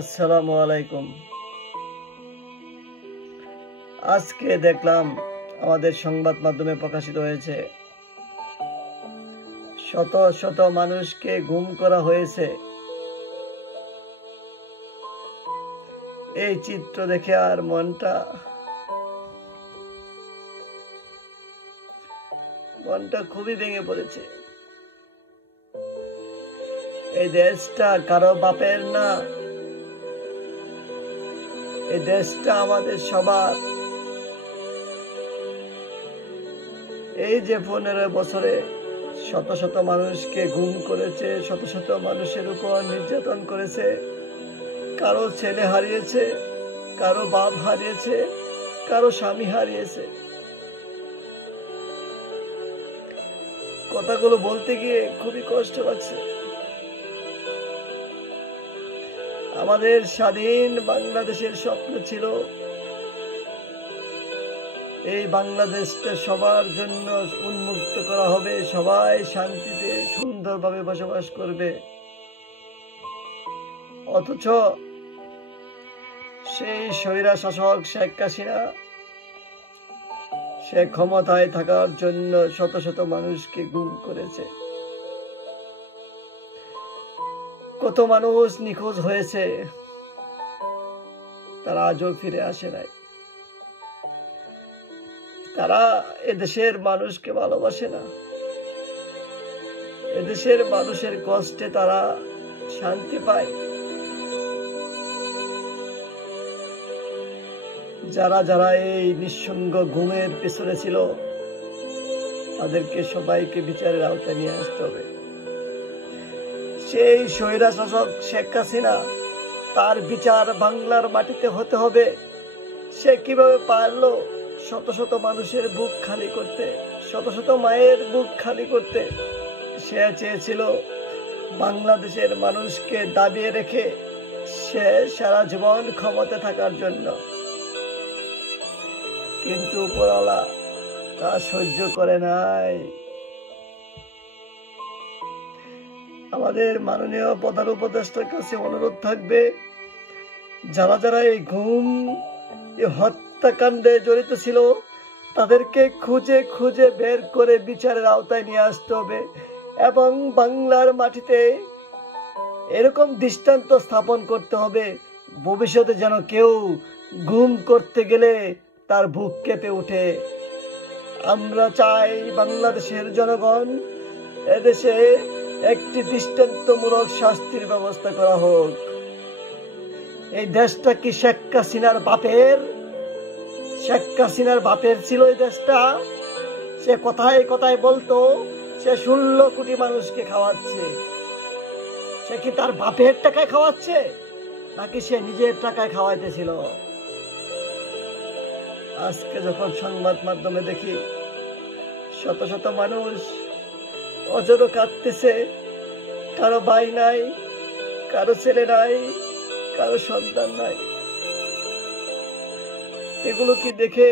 আসসালামু আলাইকুম। আজকে দেখলাম আমাদের সংবাদ মাধ্যমে প্রকাশিত হয়েছে শত শত মানুষকে গুম করা হয়েছে। এই চিত্র দেখে আর মনটা খুবই ভেঙে পড়েছে। এই দেশটা কারো বাপের না, এই দেশটা আমাদের সবার। এই যে 15 বছরে শত শত মানুষকে গুম করেছে, শত শত মানুষের উপর নির্যাতন করেছে, কারো ছেলে হারিয়েছে, কারো বাপ হারিয়েছে, কারো স্বামী হারিয়েছে। কথাগুলো বলতে গিয়ে খুবই কষ্ট লাগছে। আমাদের স্বাধীন বাংলাদেশের স্বপ্ন ছিল এই বাংলাদেশটা সবার জন্য উন্মুক্ত করা হবে, সবাই শান্তিতে সুন্দরভাবে বসবাস করবে। অথচ সেই স্বৈরা শাসক শেখ হাসিনা সে ক্ষমতায় থাকার জন্য শত শত মানুষকে গুম করেছে। কত মানুষ নিখোঁজ হয়েছে, তারা আজও ফিরে আসে নাই। তারা এদেশের মানুষকে ভালোবাসে না, এদেশের মানুষের কষ্টে তারা শান্তি পায়। যারা যারা এই নিঃসঙ্গ গুমের পেছনে ছিল তাদেরকে সবাইকে বিচারের আওতায় নিয়ে আসতে হবে। সেই স্বৈরা শাসক শেখ হাসিনা, তার বিচার বাংলার মাটিতে হতে হবে। সে কিভাবে পারলো শত শত মানুষের বুক খালি করতে, শত শত মায়ের বুক খালি করতে? সে চেয়েছিল বাংলাদেশের মানুষকে দাবিয়ে রেখে সে সারা জীবন ক্ষমতা থাকার জন্য, কিন্তু উপরওয়ালা তা সহ্য করে নাই। আমাদের মাননীয় প্রধান উপদেষ্টার কাছে অনুরোধ থাকবে, যারা যারা এই গুম, এই হত্যাকাণ্ডে জড়িত ছিল তাদেরকে খুঁজে খুঁজে বের করে বিচারের আওতায় নিয়ে আসতে হবে এবং বাংলার মাটিতে এরকম দৃষ্টান্ত স্থাপন করতে হবে ভবিষ্যতে যেন কেউ গুম করতে গেলে তার বুক কেঁপে ওঠে। আমরা চাই বাংলাদেশের জনগণ এদেশে একটি দৃষ্টান্তমূলক শাস্তির ব্যবস্থা করা হোক। এই দেশটা কি শেখ হাসিনার বাপের? শেখ হাসিনার বাপের ছিল এই দেশটা? সে কথায় কথায় বলতো সে 16 কোটি মানুষকে খাওয়াচ্ছে। সে কি তার বাপের টাকায় খাওয়াচ্ছে নাকি সে নিজের টাকায় খাওয়াইতেছিল? আজকে যখন সংবাদ মাধ্যমে দেখি শত শত মানুষ অজরে কাঁদতেছে, কারো ভাই নাই, কারো ছেলে নাই, কারো সন্তান নাই, এগুলো কি দেখে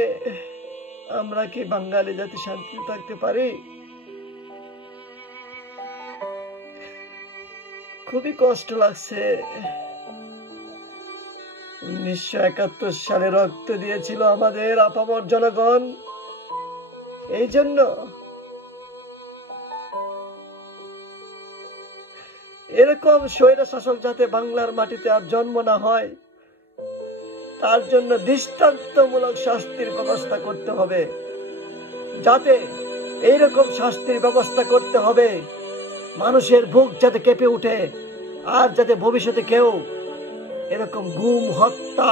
আমরা কি বাঙালি জাতি শান্তিতে থাকতে পারি? খুবই কষ্ট লাগছে। 1971 সালে রক্ত দিয়েছিল আমাদের আপামর জনগণ, এই জন্য এরকম স্বৈরা শাসক যাতে বাংলার মাটিতে আর জন্ম না হয় তার জন্য দৃষ্টান্তমূলক শাস্তির ব্যবস্থা করতে হবে। যাতে এইরকম শাস্তির ব্যবস্থা করতে হবে মানুষের বুক যাতে কেঁপে উঠে, আর যাতে ভবিষ্যতে কেউ এরকম গুম, হত্যা,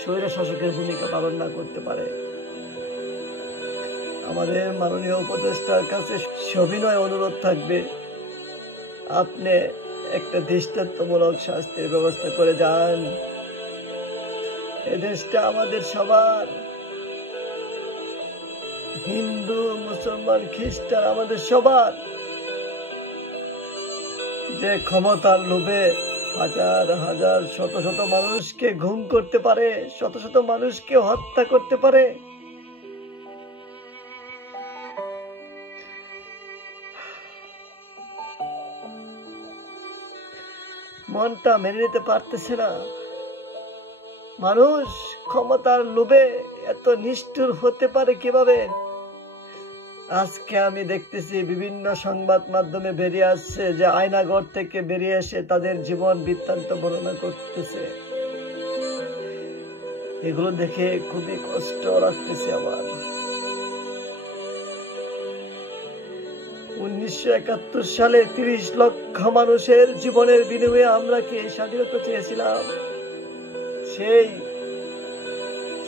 স্বৈরা শাসকের ভূমিকা পালন না করতে পারে। আমাদের মাননীয় উপদেষ্টার কাছে সবিনয় অনুরোধ থাকবে, আপনি একটা দৃষ্টান্তমূলক শাস্তির ব্যবস্থা করে যান। এই দেশটা আমাদের সবার, হিন্দু, মুসলমান, খ্রিস্টান, আমাদের সবার। যে ক্ষমতার লোভে হাজার হাজার শত শত মানুষকে গুম করতে পারে, শত শত মানুষকে হত্যা করতে পারে, মনটা মেনে নিতে পারতেছে না। মানুষ ক্ষমতার লোভে এত নিষ্ঠুর হতে পারে কিভাবে? আজকে আমি দেখতেছি বিভিন্ন সংবাদ মাধ্যমে বেরিয়ে আসছে যে আয়নাঘর থেকে বেরিয়ে এসে তাদের জীবন বৃত্তান্ত বর্ণনা করতেছে। এগুলো দেখে খুবই কষ্ট লাগতেছে আমার। 1971 সালে 30 লক্ষ মানুষের জীবনের বিনিময়ে আমরা কি স্বাধীনতা চেয়েছিলাম? সেই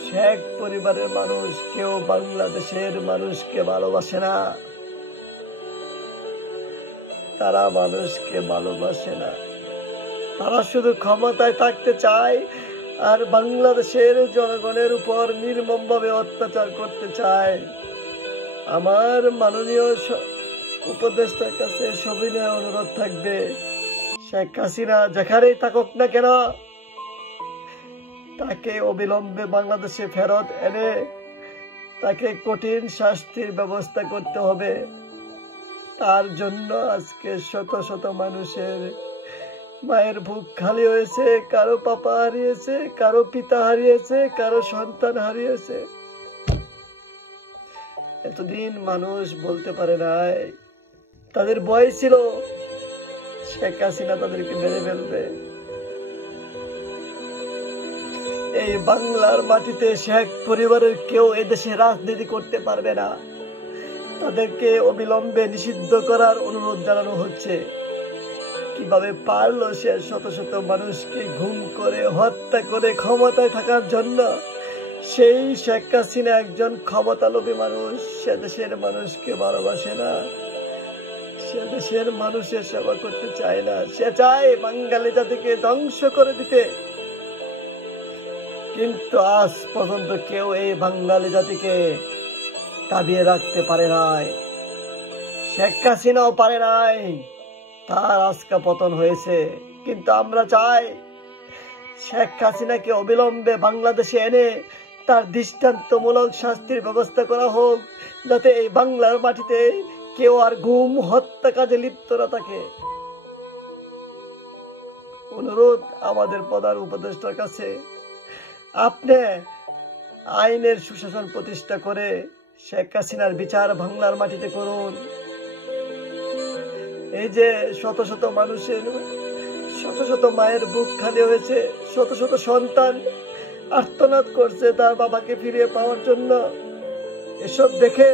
শেখ পরিবারের মানুষ কেউ বাংলাদেশের মানুষকে ভালোবাসে না। তারা মানুষকে ভালোবাসে না। তারা শুধু ক্ষমতায় থাকতে চায় আর বাংলাদেশের জনগণের উপর নির্মমভাবে অত্যাচার করতে চায়। আমার মাননীয় উপদেষ্টার কাছে সবিনয় অনুরোধ থাকবে, শেখ হাসিনা যেখানেই থাকুক না কেন তাকে অবিলম্বে বাংলাদেশে ফেরত এনে তাকে কঠিন শাস্তির ব্যবস্থা করতে হবে। তার জন্য আজকে শত শত মানুষের মায়ের বুক খালি হয়েছে, কারো পাপা হারিয়েছে, কারো পিতা হারিয়েছে, কারো সন্তান হারিয়েছে। এতদিন মানুষ বলতে পারে নাই, তাদের ভয় ছিল শেখ হাসিনা তাদেরকে মেরে ফেলবে। এই বাংলার মাটিতে শেখ পরিবারের কেউ এদেশে রাজনীতি করতে পারবে না। তাদেরকে অবিলম্বে নিষিদ্ধ করার অনুরোধ জানানো হচ্ছে। কিভাবে পারলো সে শত শত মানুষকে গুম করে হত্যা করে ক্ষমতায় থাকার জন্য? সেই শেখ হাসিনা একজন ক্ষমতালোভী মানুষ। সে দেশের মানুষকে ভালোবাসে না, সে দেশের মানুষের সেবা করতে চায় না। সে চায় বাঙালি জাতিকে ধ্বংস করে দিতে। কিন্তু আজ পর্যন্ত কেউ এই বাঙালি জাতিকে দাবিয়ে রাখতে পারে নাই। শেখ হাসিনাও পারে নাই, তার আজকে পতন হয়েছে। কিন্তু আমরা চাই শেখ হাসিনাকে অবিলম্বে বাংলাদেশে এনে তার দৃষ্টান্তমূলক শাস্তির ব্যবস্থা করা হোক, যাতে এই বাংলার মাটিতে কেউ আর গুম হত্যা কাজে লিপ্ত না থাকে। অনুরোধ আমাদের প্রধান উপদেষ্টার কাছে, আপনি আইনের সুশাসন প্রতিষ্ঠা করে শেখ হাসিনার বিচার বাংলার মাটিতে করুন। এই যে শত শত মানুষের, শত শত মায়ের বুক খালি হয়েছে, শত শত সন্তান আর্তনাদ করছে তার বাবাকে ফিরিয়ে পাওয়ার জন্য, এসব দেখে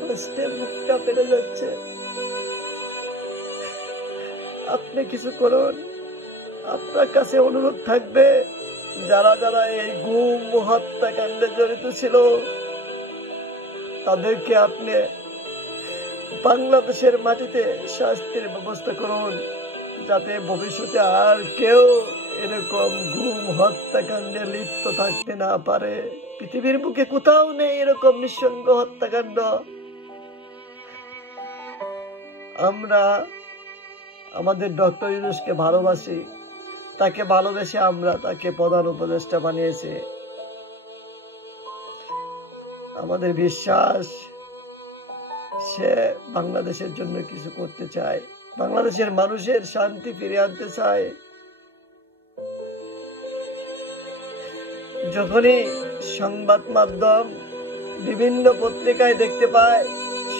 কষ্টে বুকটা ফেটে যাচ্ছে। আপনি কিছু করুন। আপনার কাছে অনুরোধ থাকবে, যারা যারা এই গুম হত্যাকাণ্ডে জড়িত ছিল তাদেরকে আপনি বাংলাদেশের মাটিতে শাস্তির ব্যবস্থা করুন, যাতে ভবিষ্যতে আর কেউ এরকম গুম হত্যাকাণ্ডে লিপ্ত থাকতে না পারে। পৃথিবীর বুকে কোথাও নেই এরকম নিঃসঙ্গ হত্যাকাণ্ড। আমরা আমাদের ডক্টর ইউনূসকে ভালোবাসি, তাকে ভালোবেসে আমরা তাকে প্রধান উপদেষ্টা বানিয়েছি। আমাদের বিশ্বাস সে বাংলাদেশের জন্য কিছু করতে চায়, বাংলাদেশের মানুষের শান্তি ফিরিয়ে আনতে চায়। যখনই সংবাদ মাধ্যম বিভিন্ন পত্রিকায় দেখতে পায়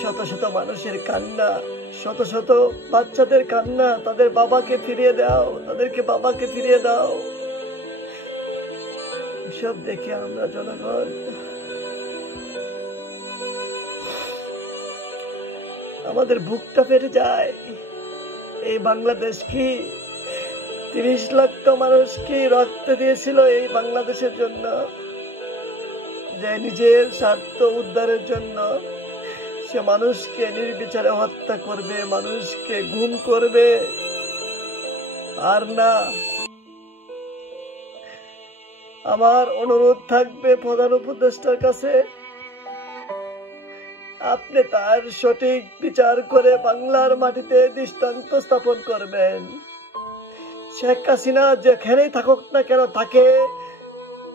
শত শত মানুষের কান্না, শত শত বাচ্চাদের কান্না, তাদের বাবাকে ফিরিয়ে দাও, তাদেরকে বাবাকে ফিরিয়ে দাও, এসব দেখে আমরা জনগণ আমাদের বুকটা ফেটে যায়। এই বাংলাদেশ কি 30 লক্ষ মানুষ কি রক্ত দিয়েছিল এই বাংলাদেশের জন্য, যে নিজের স্বার্থ উদ্ধারের জন্য সে মানুষকে নির্বিচারে হত্যা করবে, মানুষকে গুম করবে? আর না। আমার অনুরোধ থাকবে প্রধান উপদেষ্টার কাছে, আপনি তার সঠিক বিচার করে বাংলার মাটিতে দৃষ্টান্ত স্থাপন করবেন। শেখ হাসিনা যেখানেই থাকুক না কেন তাকে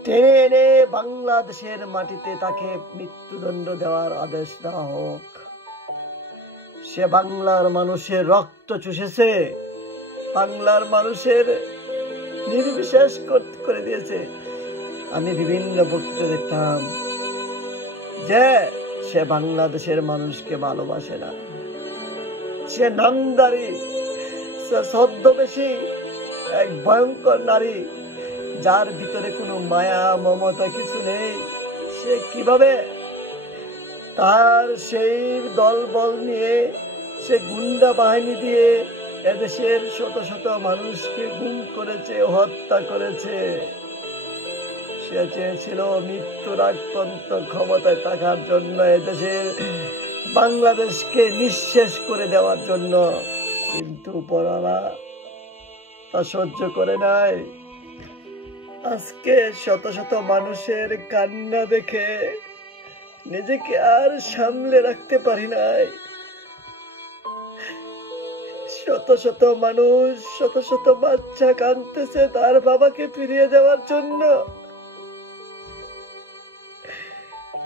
টেনে এনে বাংলাদেশের মাটিতে তাকে মৃত্যুদণ্ড দেওয়ার আদেশ দেওয়া হোক। সে বাংলার মানুষের রক্ত চুষেছে, বাংলার মানুষের নির্বিশেষ করে দিয়েছে। আমি বিভিন্ন বক্তৃতা দেখতাম যে সে বাংলাদেশের মানুষকে ভালোবাসে না, সে নামদারি, সে ছদ্মবেশী এক ভয়ঙ্কর নারী, যার ভিতরে কোনো মায়া মমতা কিছু নেই। সে কিভাবে তার সেই দলবল নিয়ে, সে গুন্ডা বাহিনী দিয়ে এদেশের শত শত মানুষকে গুম করেছে, হত্যা করেছে। সে চেয়েছিল মৃত্যুর আগ পর্যন্ত ক্ষমতায় থাকার জন্য, এদেশের বাংলাদেশকে নিঃশেষ করে দেওয়ার জন্য, কিন্তু উপরওয়ালা তা সহ্য করে নাই। আজকে শত শত মানুষের কান্না দেখে নিজেকে আর সামলে রাখতে পারি নাই। শত শত মানুষ, শত শত বাচ্চা কাঁদতেছে তার বাবাকে ফিরিয়ে দেওয়ার জন্য,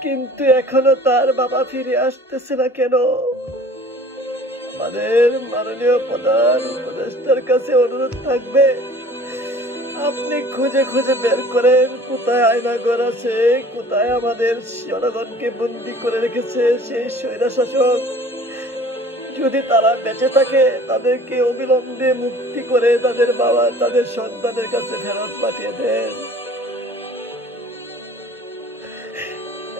কিন্তু এখনো তার বাবা ফিরে আসতেছে না কেন? আমাদের মাননীয় প্রধান উপদেষ্টার কাছে অনুরোধ থাকবে, আপনি খুঁজে খুঁজে বের করেন কোথায় আয়নাঘর আছে, কোথায় আমাদের জনগণকে বন্দী করে রেখেছে সেই স্বৈরশাসক। যদি তারা বেঁচে থাকে তাদেরকে অবিলম্বে মুক্তি করে তাদের বাবা, তাদের সন্তানের কাছে ফেরত পাঠিয়ে দেন।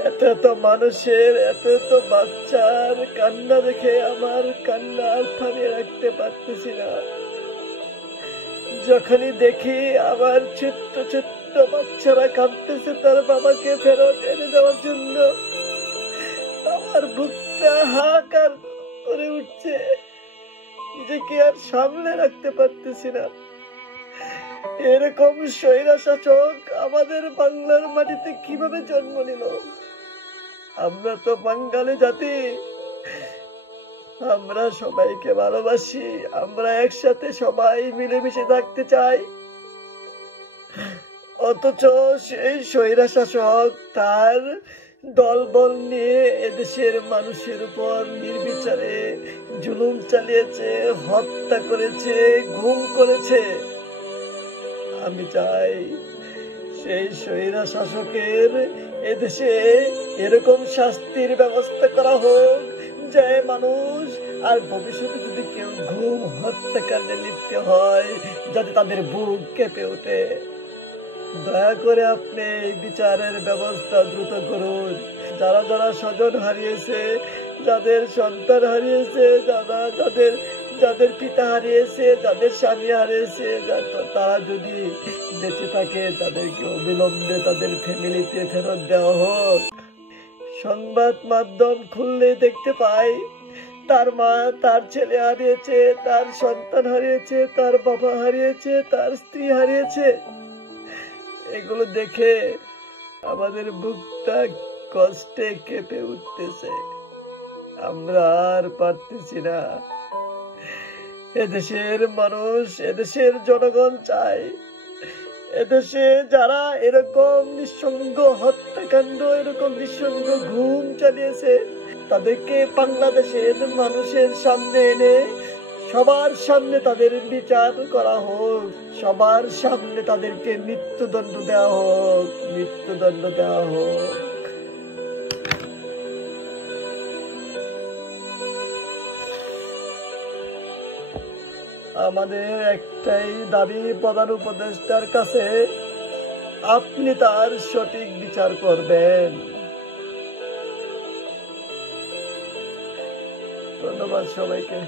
এত এত মানুষের, এত এত বাচ্চার কান্না দেখে আমার কান্না আর থামিয়ে রাখতে পারতেছি না। যখনই দেখি আমার ছোট্ট ছোট্ট বাচ্চারা কাঁদতেছে তার বাবাকে ফেরত এনে দেওয়ার জন্য, আমার বুকটা হাহাকার করে উঠছে, নিজেকে আর সামলে রাখতে পারতেছি না। এরকম স্বৈরশাসক আমাদের বাংলার মাটিতে কিভাবে জন্ম নিল? আমরা তো বাঙালি জাতি, আমরা সবাইকে ভালোবাসি, আমরা একসাথে সবাই মিলেমিশে থাকতে চাই, অথচ সেই স্বৈরশাসক তার দলবল নিয়ে এদেশের মানুষের উপর নির্বিচারে জুলুম চালিয়েছে, হত্যা করেছে, গুম করেছে। আমি চাই সেই স্বৈরশাসকের এদেশে এরকম শাস্তির ব্যবস্থা করা হোক যে মানুষ আর ভবিষ্যতে যদি কেউ গুম হত্যাকাণ্ডে লিপ্ত হয় যাতে তাদের বুক কেঁপে ওঠে। দয়া করে আপনি এই বিচারের ব্যবস্থা দ্রুত করুন। যারা যারা স্বজন হারিয়েছে, যাদের সন্তান হারিয়েছে, যাদের পিতা হারিয়েছে, যাদের স্বামী হারিয়েছে, তারা যদি বেঁচে থাকে তাদেরকে অবিলম্বে তাদের ফ্যামিলিতে ফেরত দেওয়া হোক। সংবাদ মাধ্যম খুললে দেখতে পাই তার মা তার ছেলে হারিয়েছে, তার সন্তান হারিয়েছে, তার বাবা হারিয়েছে, তার স্ত্রী হারিয়েছে। এগুলো দেখে আমাদের বুকটা কষ্টে কেঁপে উঠতেছে। আমরা আর পারতেছি না। এদেশের মানুষ, এদেশের জনগণ চায় এদেশে যারা এরকম নিঃসঙ্গ হত্যাকাণ্ড, এরকম নিঃসঙ্গ ঘুম চালিয়েছে তাদেরকে বাংলাদেশের মানুষের সামনে এনে সবার সামনে তাদের বিচার করা হোক, সবার সামনে তাদেরকে মৃত্যুদণ্ড দেওয়া হোক, মৃত্যুদণ্ড দেওয়া হোক। আমাদের একটাই দাবি প্রধান উপদেষ্টার কাছে, আপনি তার সঠিক বিচার করবেন। ধন্যবাদ সবাইকে।